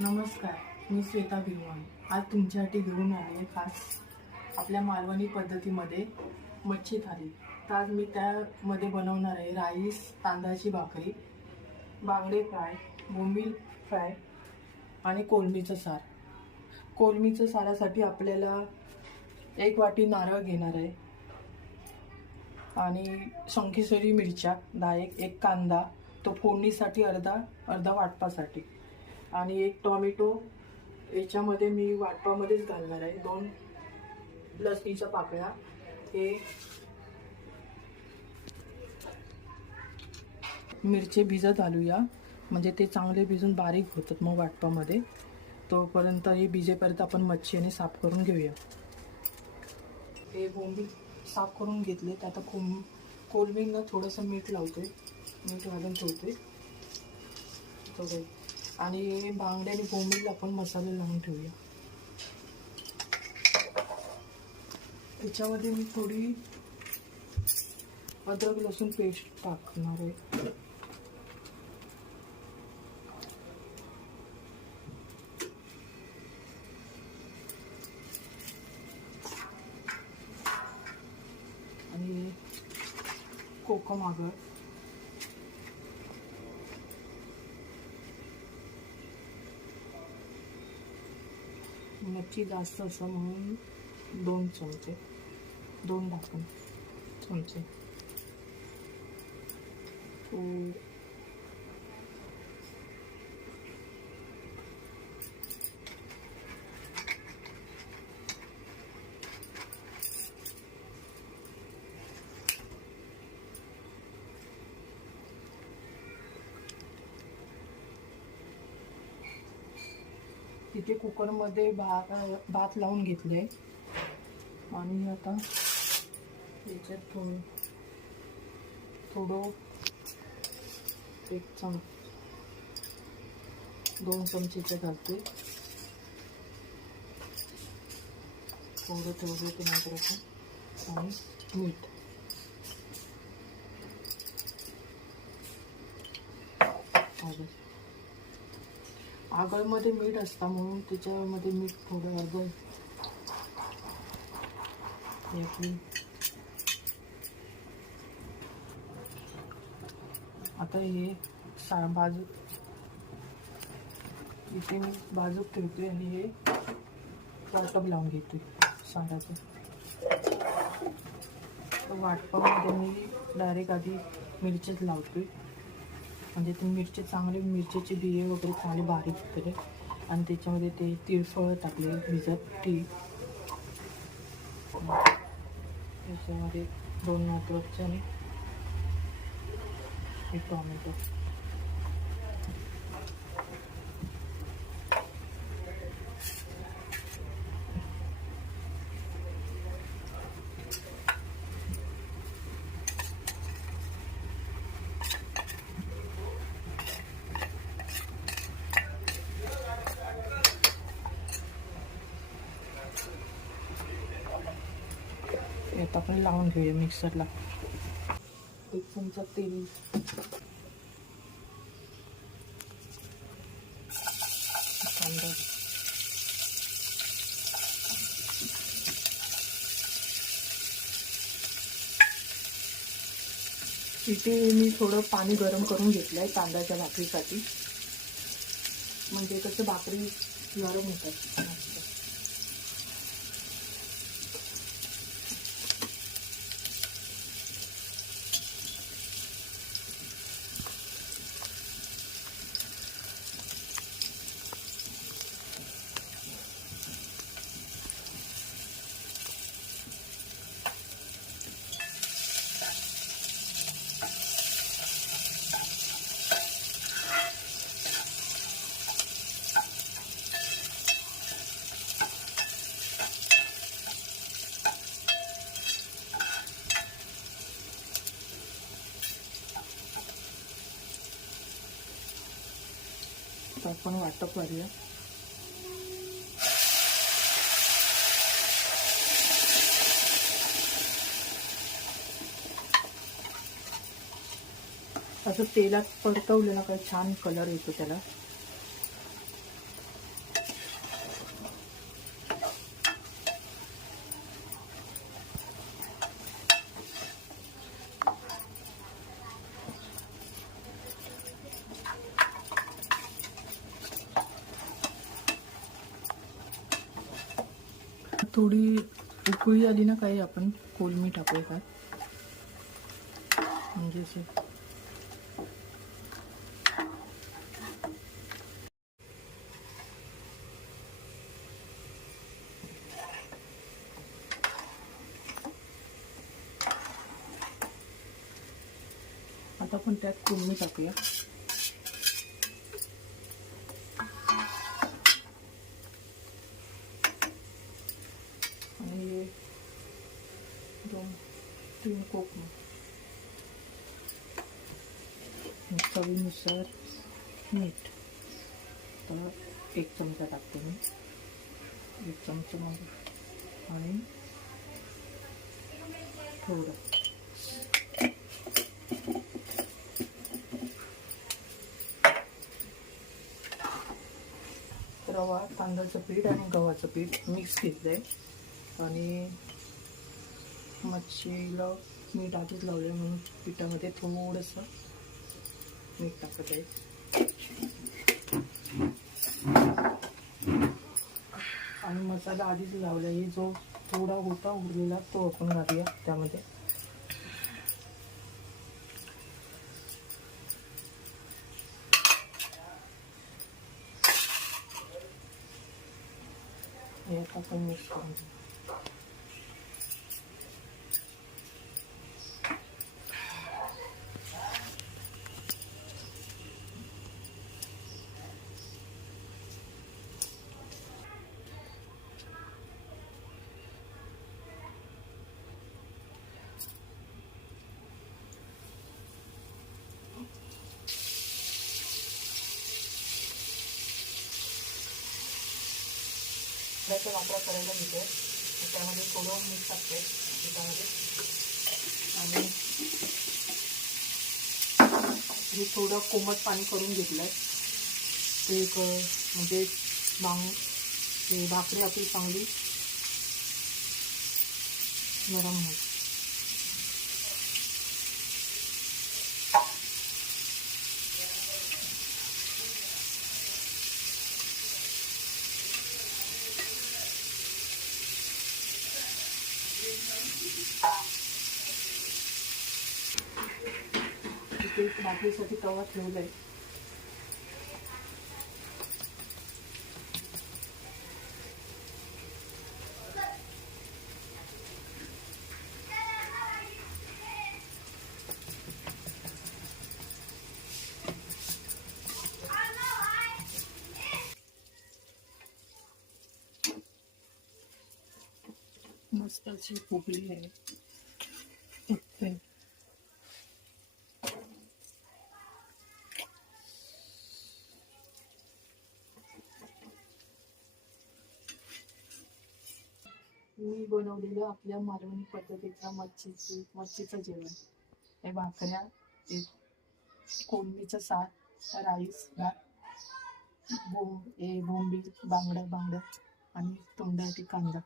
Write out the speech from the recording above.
नमस्कार मी श्वेता भिरवाण आज तुमच्यासाठी घेऊन आले आहे खास आपल्या मालवणी पद्धतीमध्ये मच्छी थाली. तर आज मी त्यामध्ये बनवणार आहे राईस तांदळाची भाकरी बांगडे फ्राय बोंबील फ्राय आणि कोलमीचं सार. कोलमीचं सारासाठी आपल्याला एक वाटी नारळ घेणार आहे आणि शंखेश्वरी मिरच्या दहा एक एक कांदा तो फोडणीसाठी अर्धा अर्धा वाटपासाठी. आणि एक टॉमॅटो याच्यामध्ये मी वाटपामध्येच घालणार आहे. दोन लसणीच्या पाकळ्या. हे मिरचे भिजत घालूया. म्हणजे ते चांगले भिजून बारीक होतात मग वाटपामध्ये. तोपर्यंत हे भिजेपर्यंत आपण मच्छी आणि साफ करून घेऊया. हे बोंबी साफ करून घेतले तर आता कोंब कोलमिंगला थोडंसं मीठ लावतोय. मीठ घालून ठेवतोय. थोडं आणि बांगडे आणि बोंबीला आपण मसाले लावून ठेवूया. त्याच्यामध्ये मी थोडी अद्रक लसूण पेस्ट टाकणार आहे. आणि कोकम आगळ. मच्छी जास्त असं म्हणून दोन चमचे दोन ढाकण चमचे. इथे तिथे कुकरमध्ये भात भात लावून घेतले आणि आता याच्यात थोडं थोडं एक चम दोन चमचेचे घालते. थोडं ठेवलं ते नंतर आपण आणि मीठ. आलं. आगळमध्ये मीठ असतं म्हणून त्याच्यामध्ये मीठ थोडं अर्ध आता हे सा बाजू इथे मी बाजूक ठेवते आणि हे वाटप लावून घेते साराचं. वाटपामध्ये मी डायरेक्ट आधी मिरचीच लावते. म्हणजे ते मिरची चांगले मिरचीचे बिये वगैरे चांगले बारीक वगैरे आणि त्याच्यामध्ये ते तिळफळ टाकले भिजत ती. त्याच्यामध्ये दोन अद्रकचे आणि एक टॉमॅटो. आता आपण लावून घेऊया मिक्सरला. एक चमचा तेल. कांदा इथे मी थोडं पाणी गरम करून घेतलं आहे तांदळाच्या भाकरीसाठी. म्हणजे कसं भाकरी गरम होतात. आता आपण वाटप करूया. असं तेलात परतवलं ना काय छान कलर येतो त्याला. थोडी उकळी आली ना काही आपण कोलमी टाकूया का म्हणजे असं. आता आपण त्यात कोलमी टाकूया आणि हे दोन तीन कोकम चवीनुसार मीठ तर एक चमचा टाकते मी एक चमचा मग आणि थोडं रवा तांदळाचं पीठ आणि गव्हाचं पीठ मिक्स घेतलं आहे आणि मच्छीला मीठ आधीच लावलं म्हणून पिठामध्ये थोडंसं मीठ टाकत आहे. आणि मसाला आधीच लावला आहे जो थोडा होता उरलेला तो आपण घालूया त्यामध्ये. हे आपण मिक्स करून घेऊ त्याचा वापर करायला घेते. त्यामध्ये थोडं मीठ टाकते पिठामध्ये. आणि हे थोडं कोमट पाणी करून घेतलं आहे ते एक म्हणजे बांग भाकरी आपली चांगली नरम होईल. एक बाटलीसाठी तवा ठेवलाय. मस्त अशी फुगली आहे. मी बनवलेलं आपल्या मालवणी पद्धतीचा मच्छीचं मच्छीचं जेवण. हे भाकऱ्या एक कोळमीचं सार राईस भात बोंब हे बोंबील बांगडं बांगडं आणि तोंडाटी कांदा.